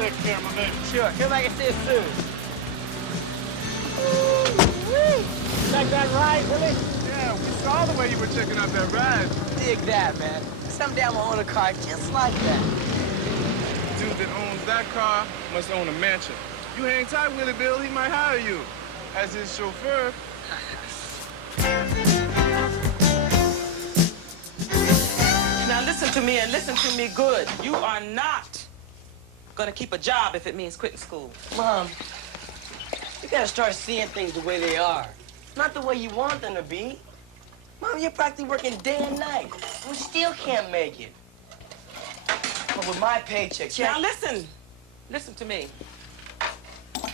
Take care, my man. Sure, come back and see us soon. Like that ride, Willy? Yeah, we saw the way you were checking out that ride. Dig that, man. Someday I'm gonna own a car just like that. The dude that owns that car must own a mansion. You hang tight, Willie Bill, he might hire you as his chauffeur. Now listen to me and listen to me good. You are not gonna keep a job if it means quitting school. Mom, you gotta start seeing things the way they are. Not the way you want them to be. Mom, you're practically working day and night. We still can't make it. But with my paycheck... Now listen. Listen to me.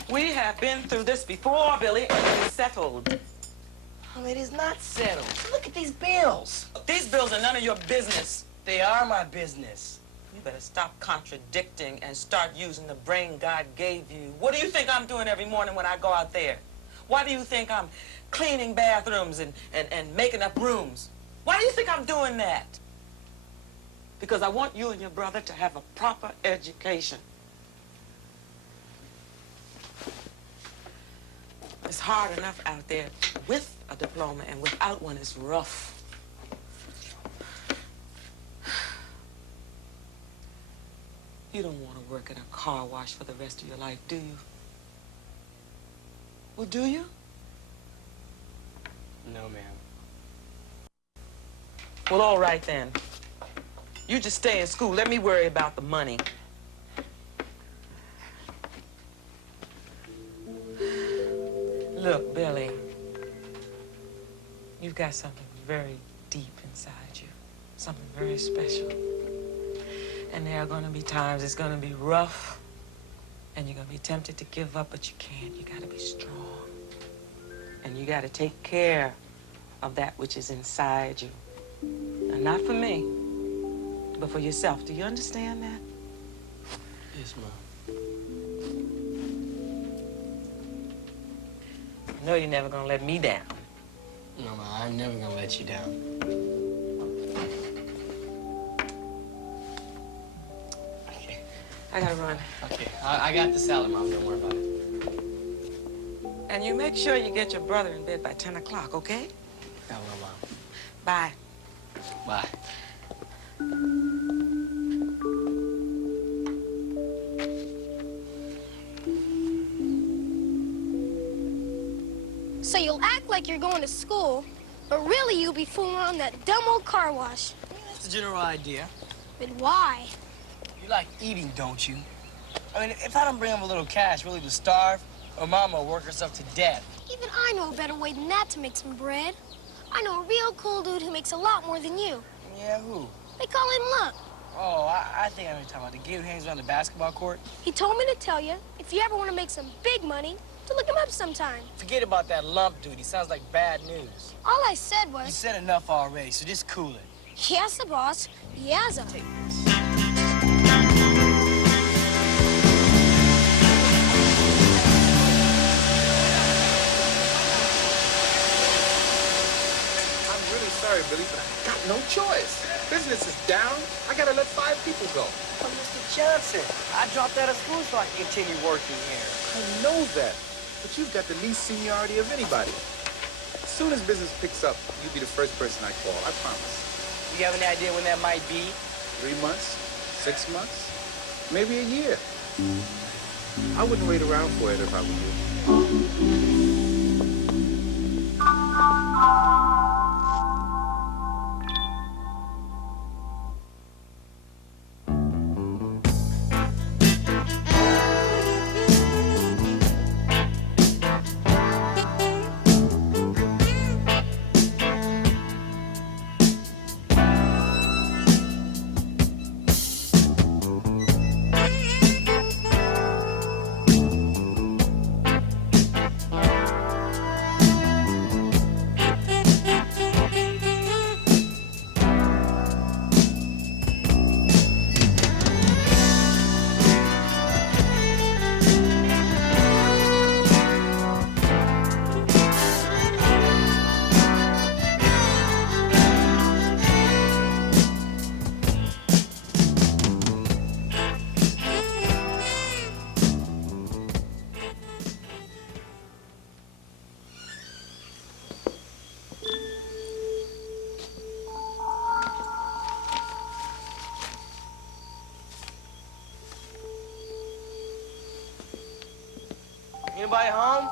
We have been through this before, Billy, and it's settled. Mom, it is not settled. Look at these bills. These bills are none of your business. They are my business. You better stop contradicting and start using the brain God gave you. What do you think I'm doing every morning when I go out there? Why do you think I'm cleaning bathrooms and making up rooms? Why do you think I'm doing that? Because I want you and your brother to have a proper education. It's hard enough out there with a diploma, and without one it's rough. You don't want to work at a car wash for the rest of your life, do you? Well, do you? No, ma'am. Well, all right then. You just stay in school. Let me worry about the money. Look, Billy, you've got something very deep inside you, something very special. And there are going to be times it's going to be rough, and you're going to be tempted to give up, but you can't. You got to be strong. And you got to take care of that which is inside you. And not for me, but for yourself. Do you understand that? Yes, Mom. I know you're never going to let me down. No, Mom, I'm never gonna let you down. Okay. I got to run. Okay, I got the salad, Mom. Don't worry about it. And you make sure you get your brother in bed by 10 o'clock, okay? I will, Mom. Bye. Bye. So you'll act like you're going to school, but really you'll be fooling around that dumb old car wash. That's the general idea. But why? You like eating, don't you? I mean, if I don't bring him a little cash, Willie will starve, or Mama will work herself to death. Even I know a better way than that to make some bread. I know a real cool dude who makes a lot more than you. Yeah, who? They call him Lump. Oh, I think I know what you're talking about. The kid who hangs around the basketball court. He told me to tell you, if you ever want to make some big money, to look him up sometime. Forget about that Lump dude. He sounds like bad news. All I said You was, said enough already, so just cool it. yes, boss. Yes, Take this. I'm really sorry, Billy, but I got no choice. Business is down. I gotta let 5 people go. Oh, Mr. Johnson, I dropped out of school so I can continue working here. I know that, but you've got the least seniority of anybody. As soon as business picks up, you'll be the first person I call, I promise. You have any idea when that might be? 3 months, 6 months, maybe a year. I wouldn't wait around for it if I were you. Anybody home?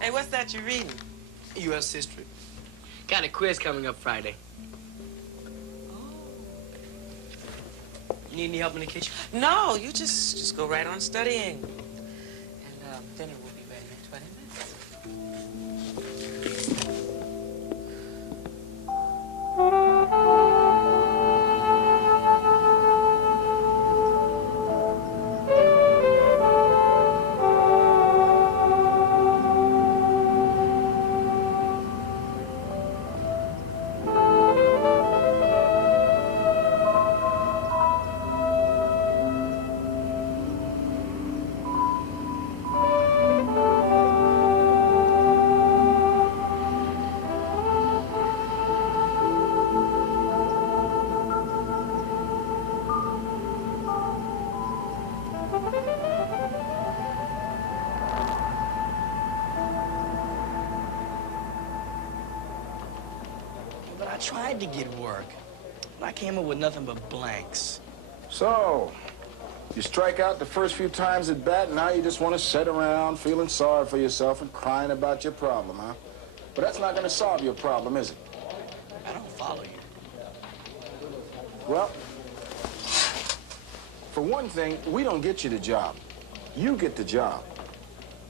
Hey, what's that you're reading? U.S. history. Got a quiz coming up Friday. You need any help in the kitchen? No, you just go right on studying. And dinner will be ready in 20 minutes. But I tried to get work. But I came up with nothing but blanks. So, you strike out the first few times at bat, and now you just want to sit around feeling sorry for yourself and crying about your problem, huh? But that's not going to solve your problem, is it? I don't follow you. Well, for one thing, we don't get you the job. You get the job.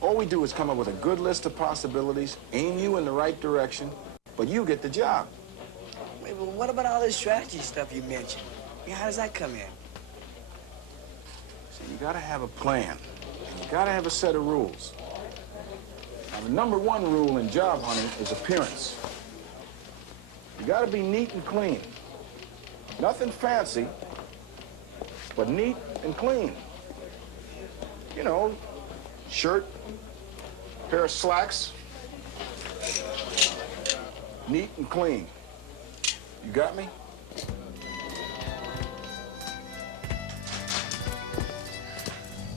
All we do is come up with a good list of possibilities, aim you in the right direction, but you get the job. Wait, but what about all this strategy stuff you mentioned? I mean, how does that come in? So you gotta have a plan, and you gotta have a set of rules. Now, the number one rule in job hunting is appearance. You gotta be neat and clean. Nothing fancy, but neat and clean. You know, shirt, pair of slacks, neat and clean. You got me?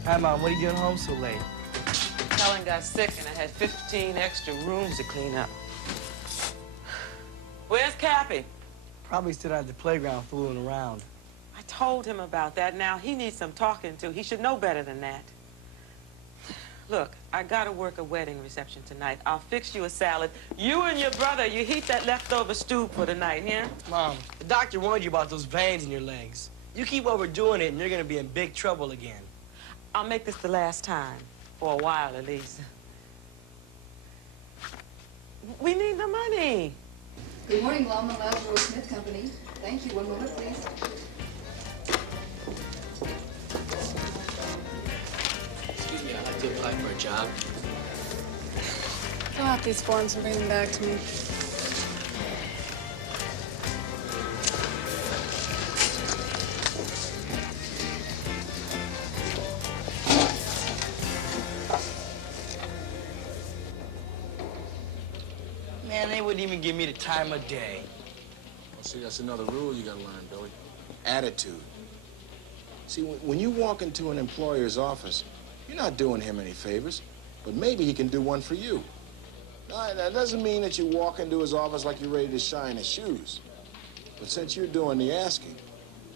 Hi, Mom. What are you doing home so late? Helen got sick, and I had 15 extra rooms to clean up. Where's Cappy? Probably stood out at the playground fooling around. I told him about that. Now, he needs some talking to. He should know better than that. Look, I gotta work a wedding reception tonight. I'll fix you a salad. You and your brother, you heat that leftover stew for tonight, yeah? Mom, the doctor warned you about those veins in your legs. You keep overdoing it, and you're gonna be in big trouble again. I'll make this the last time, for a while at least. We need the money. Good morning, Lawman Loudrow Smith Company. Thank you. One moment, please. Excuse me, I'd like to apply for a job. Fill out these forms and bring them back to me. Man, they wouldn't even give me the time of day. Well, see, that's another rule you gotta learn, Billy. Attitude. See, when you walk into an employer's office, you're not doing him any favors, but maybe he can do one for you. Now, that doesn't mean that you walk into his office like you're ready to shine his shoes. But since you're doing the asking,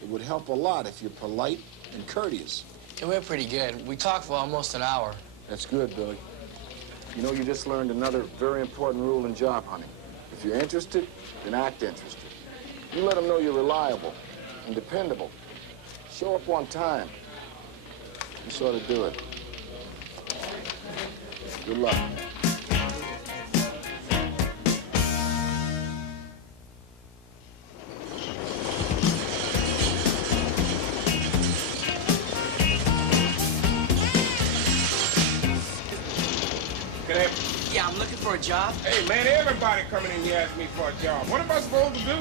it would help a lot if you're polite and courteous. Yeah, we're pretty good. We talked for almost an hour. That's good, Billy. You know, you just learned another very important rule in job hunting. If you're interested, then act interested. You let them know you're reliable and dependable. Show up on time. You sort of do it. Good luck. Yeah, I'm looking for a job. Hey, man, everybody coming in here asking me for a job. What am I supposed to do?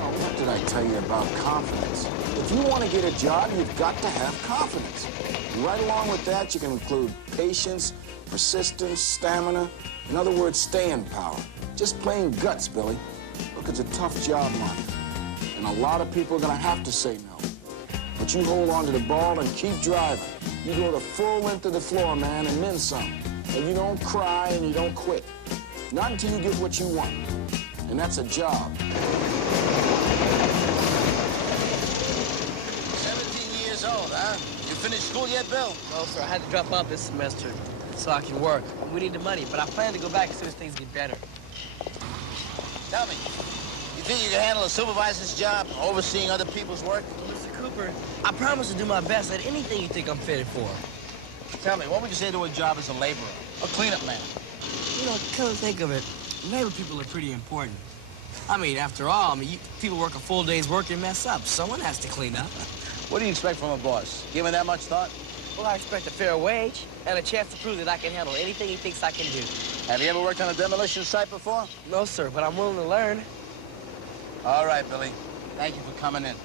Oh, what did I tell you about confidence? If you want to get a job, you've got to have confidence. And right along with that, you can include patience, persistence, stamina. In other words, staying power. Just plain guts, Billy. Look, it's a tough job market. And a lot of people are going to have to say no. But you hold on to the ball and keep driving. You go the full length of the floor, man, and then some. And you don't cry and you don't quit. Not until you get what you want. And that's a job. 17 years old, huh? You finished school yet, Bill? No, sir, I had to drop out this semester so I can work. We need the money, but I plan to go back as soon as things get better. Tell me, you think you can handle a supervisor's job, overseeing other people's work? Mr. Cooper, I promise to do my best at anything you think I'm fitted for. Tell me, what would you say to a job as a laborer, a cleanup man? You know, come to think of it, labor people are pretty important. I mean, after all, people work a full day's work and mess up. Someone has to clean up. What do you expect from a boss? Given that much thought? Well, I expect a fair wage and a chance to prove that I can handle anything he thinks I can do. Have you ever worked on a demolition site before? No, sir, but I'm willing to learn. All right, Billy. Thank you for coming in.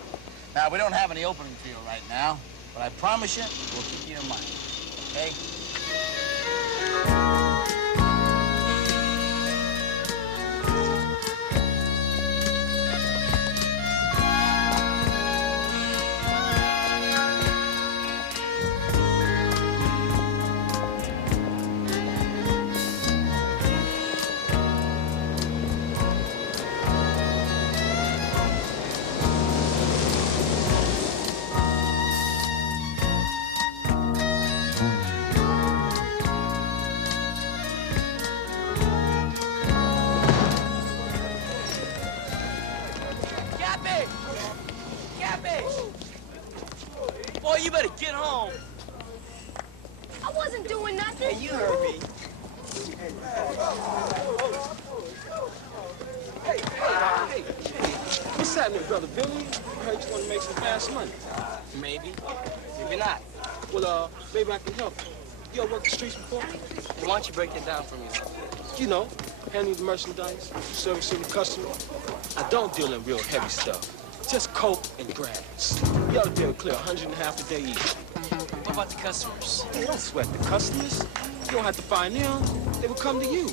Now, we don't have any opening for you right now, but I promise you, we'll keep you in mind. Okay? Boy, you better get home. I wasn't doing nothing. Hey, you heard me. Hey, what's happening, brother Billy? I heard you want to make some fast money. Maybe. Maybe not. Well, maybe I can help you. You ever worked the streets before? Hey, why don't you break that down for me? You know, handling the merchandise, servicing the customer. I don't deal in real heavy stuff. Just coke and grass. You ought to be able to clear 150 a day each. What about the customers? Hey, don't sweat the customers. You don't have to find them. They will come to you.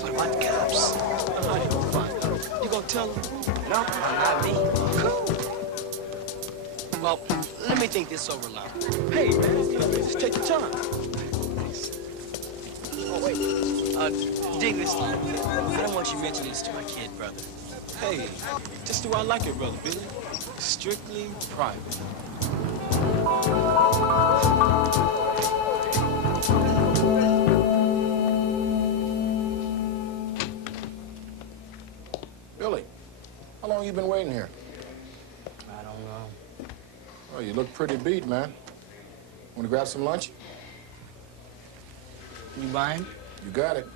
What about the cops? How you gonna find out? You gonna tell them? No, not me. Cool. Well, let me think this over loud. Hey, man, just take your time. Oh, wait. Dig this line. I don't want you to mention this to my kid, brother. Hey, just the way I like it, brother Billy. Strictly private. Billy, how long you been waiting here? I don't know. Oh, you look pretty beat, man. Want to grab some lunch? You buying? You got it.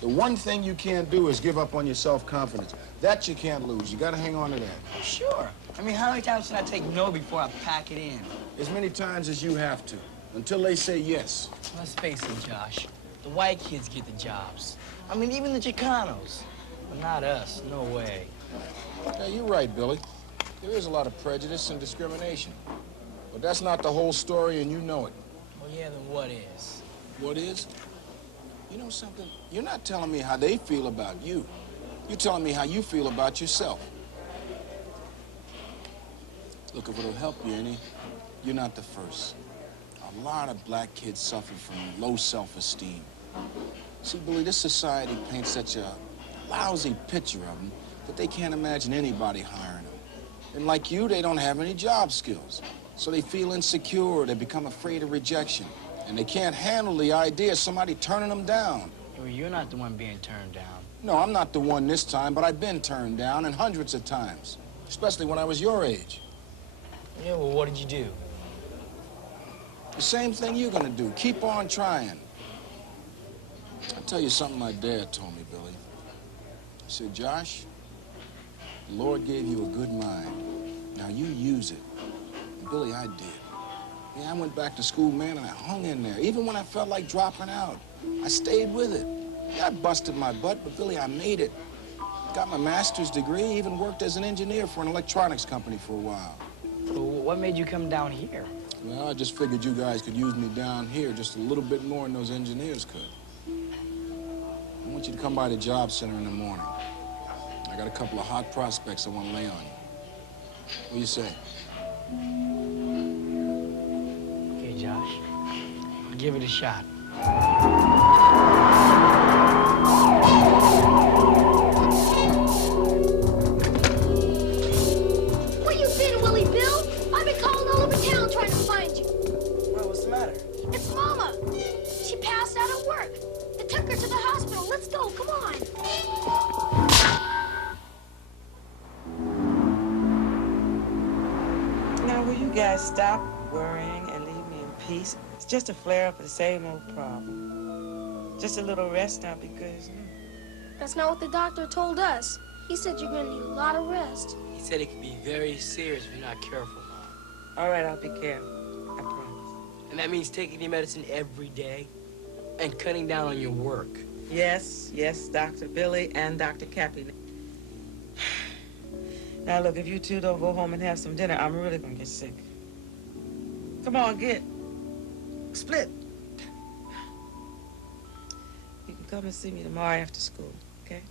The one thing you can't do is give up on your self-confidence. That you can't lose. You gotta hang on to that. Sure. I mean, how many times should I take no before I pack it in? As many times as you have to, until they say yes. Let's face it, Josh. The white kids get the jobs. I mean, even the Chicanos. But not us. No way. Yeah, you're right, Billy. There is a lot of prejudice and discrimination. But that's not the whole story, and you know it. Well, yeah, then what is? What is? You know something? You're not telling me how they feel about you. You're telling me how you feel about yourself. Look, if it'll help you any, you're not the first. A lot of black kids suffer from low self-esteem. See, Billy, this society paints such a lousy picture of them that they can't imagine anybody hiring them. And like you, they don't have any job skills. So they feel insecure, they become afraid of rejection. And they can't handle the idea of somebody turning them down. Well, you're not the one being turned down. No, I'm not the one this time, but I've been turned down and hundreds of times, especially when I was your age. Yeah, well, what did you do? The same thing you're gonna do. Keep on trying. I'll tell you something my dad told me, Billy. He said, Josh, the Lord gave you a good mind. Now you use it. And Billy, I did. Yeah, I went back to school, man, and I hung in there. Even when I felt like dropping out, I stayed with it. Yeah, I busted my butt, but Billy, I made it. Got my master's degree, even worked as an engineer for an electronics company for a while. Well, what made you come down here? Well, I just figured you guys could use me down here just a little bit more than those engineers could. I want you to come by the job center in the morning. I got a couple of hot prospects I want to lay on you. What do you say? Okay, Josh. Give it a shot. Where you been, Willy Bill? I've been calling all over town trying to find you. Well, what's the matter? It's Mama. She passed out at work. They took her to the hospital. Let's go. Come on. Now, will you guys stop worrying and leave me in peace? It's just a flare-up of the same old problem. Just a little rest now because... That's not what the doctor told us. He said you're going to need a lot of rest. He said it could be very serious if you're not careful. All right, I'll be careful. I promise. And that means taking your medicine every day and cutting down on your work. Yes, Dr. Billy and Dr. Cappy. Now, look, if you two don't go home and have some dinner, I'm really going to get sick. Come on, get. Split. You can come and see me tomorrow after school, okay?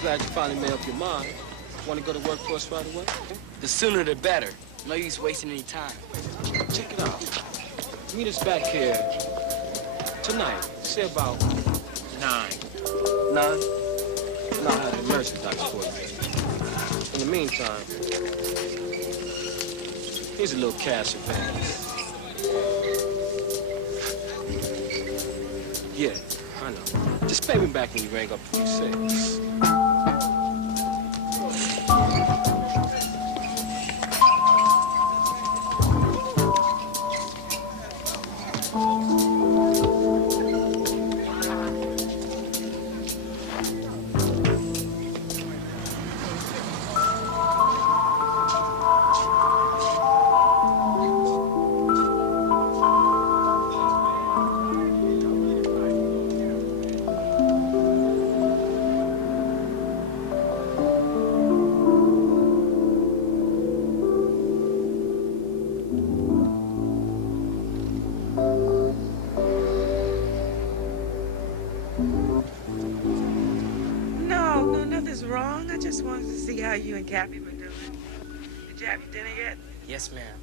Glad you finally made up your mind. Want to go to work for us right away? The sooner the better. No use wasting any time. Check it out. Meet us back here tonight. Say about 9. 9? And I'll have the merchandise for you. In the meantime, here's a little cash advance. Yeah, I know. Just pay me back when you ring up a few cents. No, nothing's wrong. I just wanted to see how you and Cappy were doing. Did you have your dinner yet? Yes, ma'am.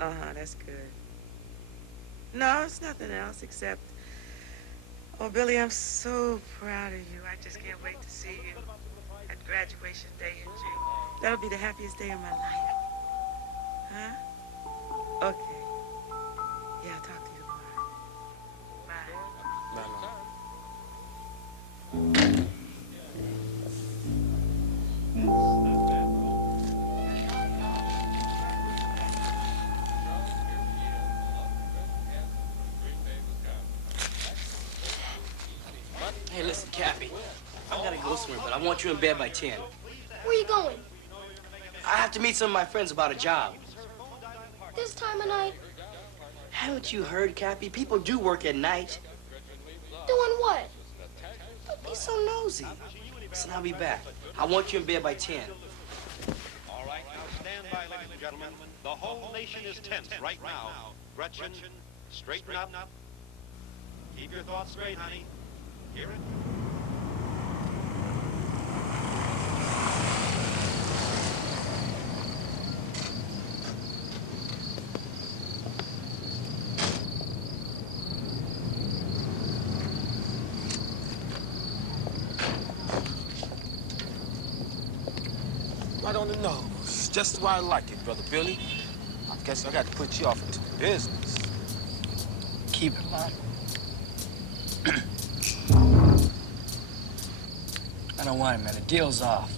Uh-huh, that's good. No, it's nothing else except... Oh, Billy, I'm so proud of you. I just can't wait to see you at graduation day in June. That'll be the happiest day of my life. Huh? Okay. Yeah, I'll talk to you tomorrow. Bye. Bye, Mom. Hey, listen, Cappy. I gotta go somewhere, but I want you in bed by 10. Where you going? I have to meet some of my friends about a job. This time of night? Haven't you heard, Cappy? People do work at night. Doing what? Don't be so nosy. Listen, I'll be back. I want you in bed by 10. All right, now stand by, ladies and gentlemen. The whole nation is tense right now. Gretchen, straighten up. Keep your thoughts straight, honey. Hear it? Right on the nose. Just the way I like it, Brother Billy. I guess I got to put you off into business. Keep it, Mom. don't want it, man. The deal's off.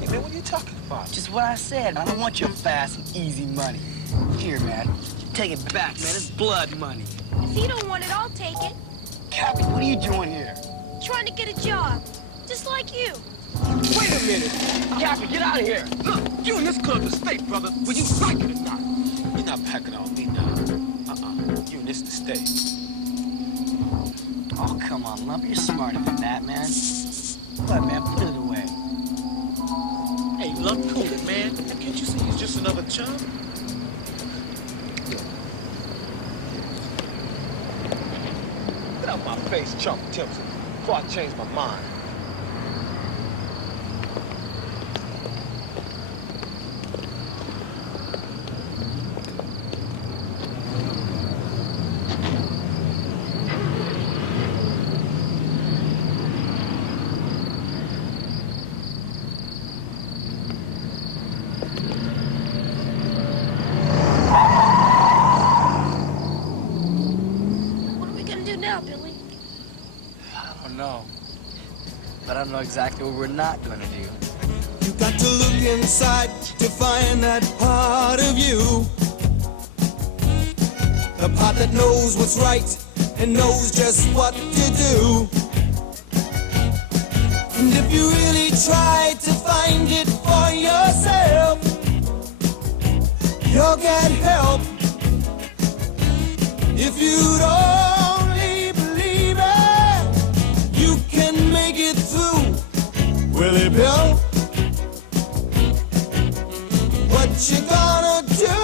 Hey, man, what are you talking about? Just what I said. I don't want your fast and easy money. Here, man. Take it back, man. It's blood money. If you don't want it, I'll take it. Cappy, what are you doing here? Trying to get a job, just like you. Wait a minute. Cappy, get out of here. Look, you in this club to stay, brother, whether you like it or not. You're not packing on me now. You in this to stay. Oh, come on, Lump. You're smarter than that, man. What, man? Put it away. Hey, Lump, cool it, man. Can't you see he's just another chump? Get out my face, chump Timpson, before I change my mind. What are we gonna do now, Billy? I don't know. But I know exactly what we're not gonna do. You got to look inside to find that part of you. The part that knows what's right and knows just what to do. And if you really try to find it for yourself, you'll get help. If you'd only believe it, you can make it through. Willie Bill, what you gonna do?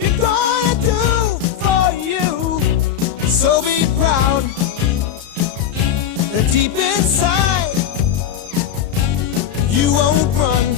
You're gonna do for you. So be proud that deep inside you won't run